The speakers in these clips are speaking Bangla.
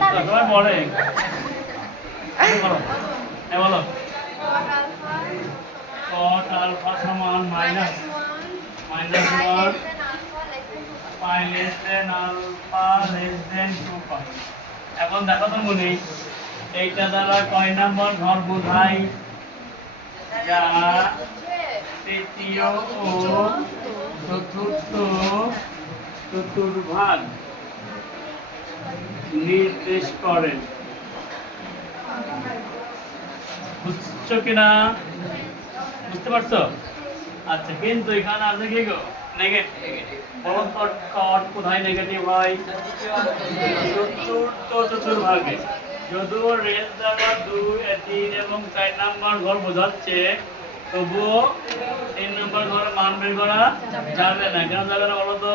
সবাই পড়ে বলো cot alpha সমান minus minus 1 pi less than alpha less than 2 pi. এখন দেখো তো মনে এইটা দ্বারা কয় নাম্বার ঘর বোঝাই যা তৃতীয় ও চতুর্থ চতুর্ভাগ নির্দেশ করেন। বুঝছো কিনা? বুঝতে পারছো? আচ্ছা, কিন্তু এখানে আছে কি গো নেগেটিভ। বলো কট কোথায় নেগেটিভ হয়? চতুর্থ চতুর্ভাগে। যদিও রেল দ্বারা 2, 3 এবং 4 নাম্বার ঘর বোঝাচ্ছে, তবুও 3 নাম্বার ঘরে মান বের করা যাবে না। কেন যাবে না বলো তো?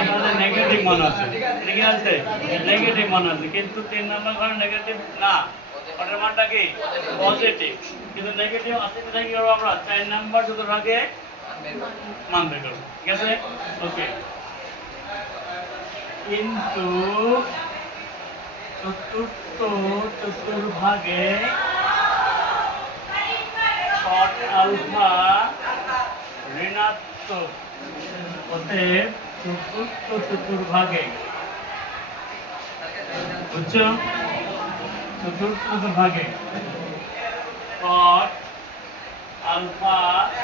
এখানে নেগেটিভ মান আছে। ঠিক আছে, নেগেটিভ মান আছে, কিন্তু 3 নাম্বার ঘরে নেগেটিভ না, ওটার মানটা কি পজিটিভ। কিন্তু নেগেটিভ আছে কোথায় কি করবো আমরা? 4 নাম্বার চতুর্ভাগে মান বের করবো। ঠিক আছে, ওকে। কিন্তু চতুর্থ চতুর্ভাগে cot আলফা ঋণাত্মক, অতএব চতুর্থ চতুর্ভাগে, বুঝছো? চতুর্থ চতুর্ভাগে cot আলফা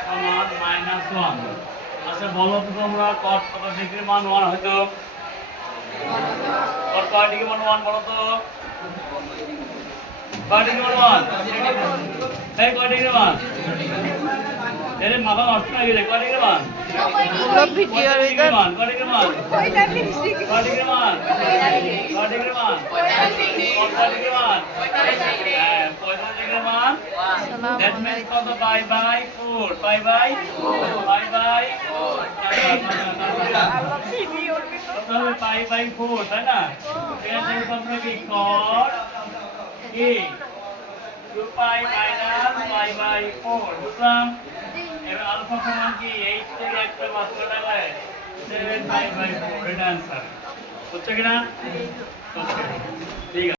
সমান -1। আচ্ছা বলো তো তোমরা, cot কত ডিগ্রি মান 1 হয়তো? cot কয় ডিগ্রি মান 1 বলো তো? কয় ডিগ্রি মান 1? এই কয় ডিগ্রি মান? এর মাথা নষ্ট হয়ে গেছে। কয় ডিগ্রি মান? ভিডিওর ভিতর মান কয় ডিগ্রি মান? কয় ডিগ্রি মান? কয় ডিগ্রি মান? কয় ডিগ্রি মান? হ্যাঁ, 45 ডিগ্রি মান। দ্যাট মিন্স কত? Pi by 4। Pi by 4। Pi by 4। তাহলে পাই বাই 4, তাই না? এটা থেকে তোমরা কি cot কি 2 পাই মাইনাস পাই বাই 4, বুঝলাম? এবার আলফা সমান কি 8 থেকে একটা বাদ কাটা যায় 7 পাই বাই 4। এটা অ্যান্সার। বুঝছো কিনা? ওকে, ঠিক আছে।